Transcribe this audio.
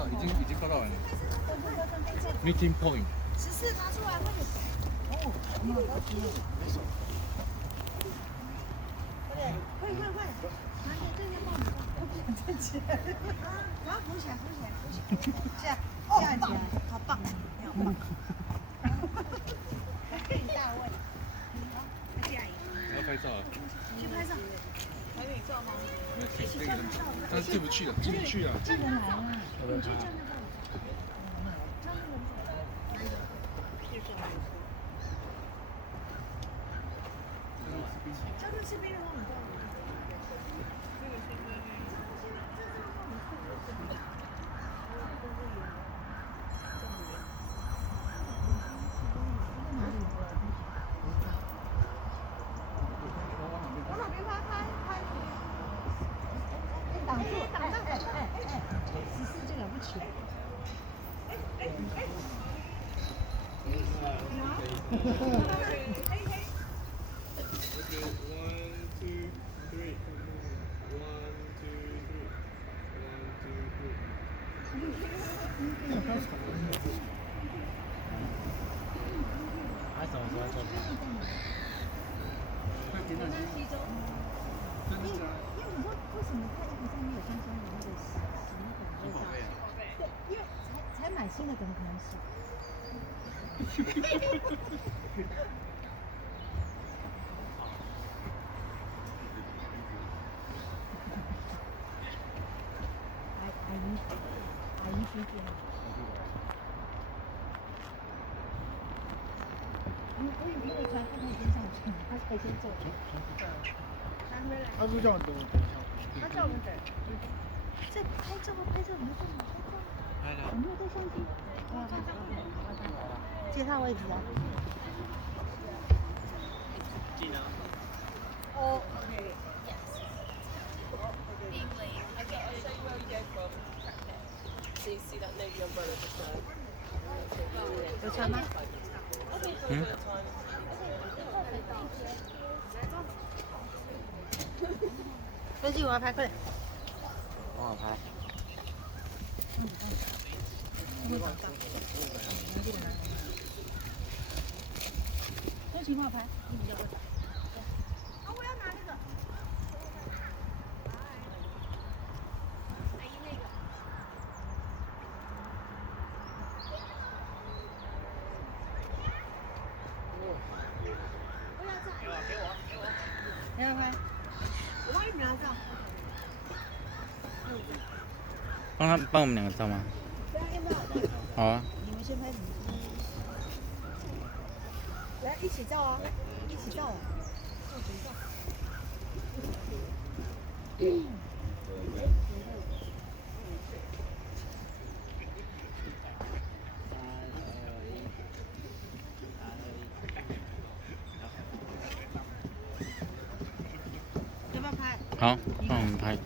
到，已经报道完了。Meeting point。14拿出来，快点。哦，好高级哦。快，拿给这个帽子，站起来。然后扶起来，站起来，好棒，你好棒。可以大卫。好，再下一个。我要拍照了。去拍照。还没照吗？没有，这个，但是进不去了，进不去了。这人来了，你去叫那个。叫他吃冰的话，你知道吗？往哪边拍？挡住！14这了不起。他什么时候做？因为你说为什么它衣服上面有香香的那个洗那个味道？对，因为才买新的，怎么可能洗？阿姨学姐。我以为传不能先上去，他才先走。他是叫我等，他叫我们等。在拍照，你们干嘛拍照？我没有带相机。借他位置啊。哦。有船吗？嗯。飞机我要拍，快点。帮我拍。那请帮我拍，你比较会。啊，我要拿那个。阿姨那个。不要照。给我。谁要拍？我帮你们拿照。帮我们两个照吗？好啊。你们先拍什么？来，一起照啊！一起照啊！要不要拍？好，帮我们拍。